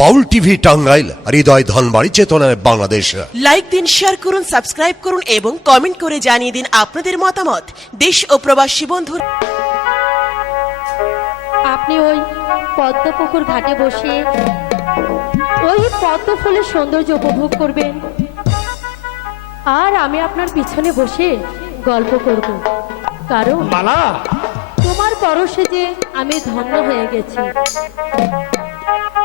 বাউল TV Tangail হৃদয় ধনবাড়ি চেতনায় Bangladesh. Like দিন শেয়ার করুন সাবস্ক্রাইব করুন এবং কমেন্ট করে জানিয়ে দিন আপনাদের মতামত। দেশ ও প্রবাসী বন্ধু আপনি ওই পদ্মপুকুর ঘাটে বসে ওই পদ্ম ফুলের সৌন্দর্য উপভোগ করবেন। আর আমি আপনার পিছনে বসে গল্প করব। কারণ মালা! তোমার পরশে যে আমি ধন্য হয়ে গেছি।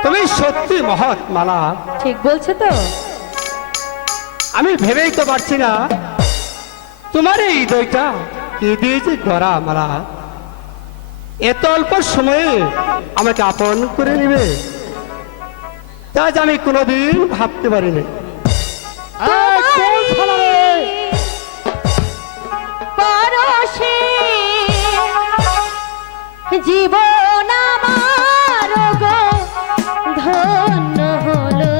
তুমি সত্যি মহৎ মালা। ঠিক বলছে তো। আমি ভেবেই তো পারছি না। তোমার এই হৃদয়টা কি দিয়েছে গড়া মালা? এত অল্প সময়ে আমাকে আপন করে নেবে? তা আজ আমি কোনোদিন ভাবতে পারিনি। জীবন ধন্য হলো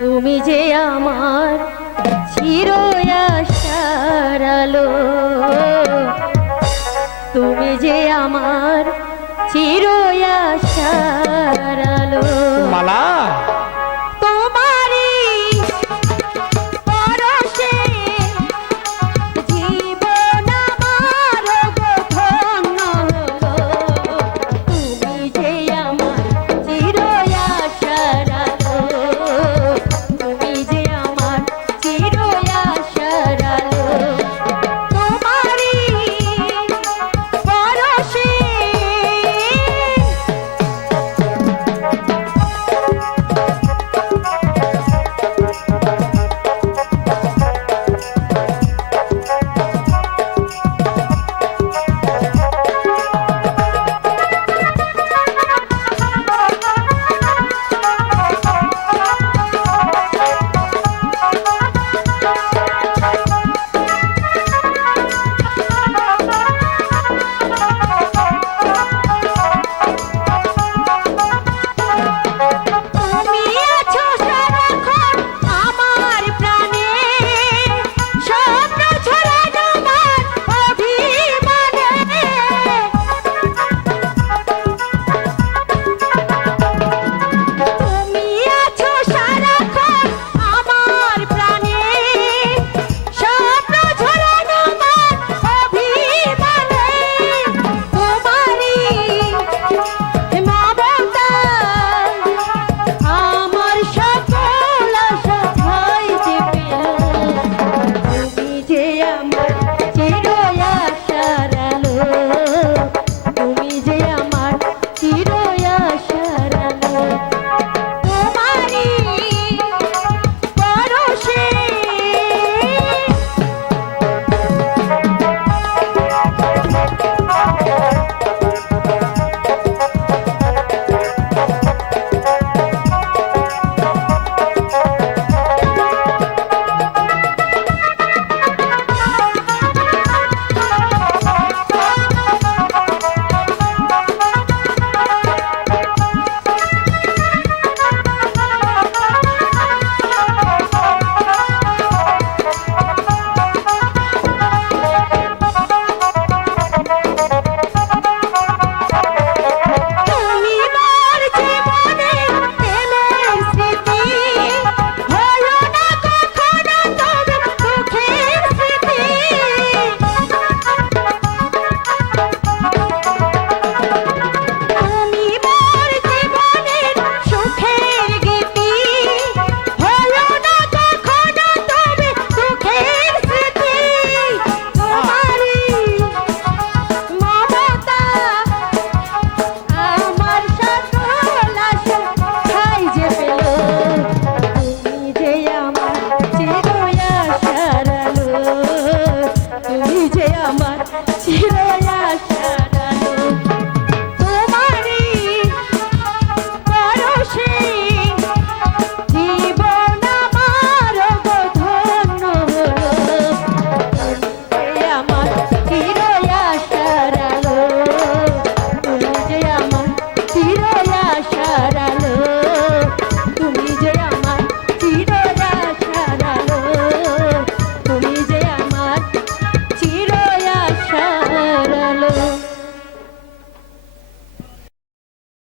তুমি যে আমার চির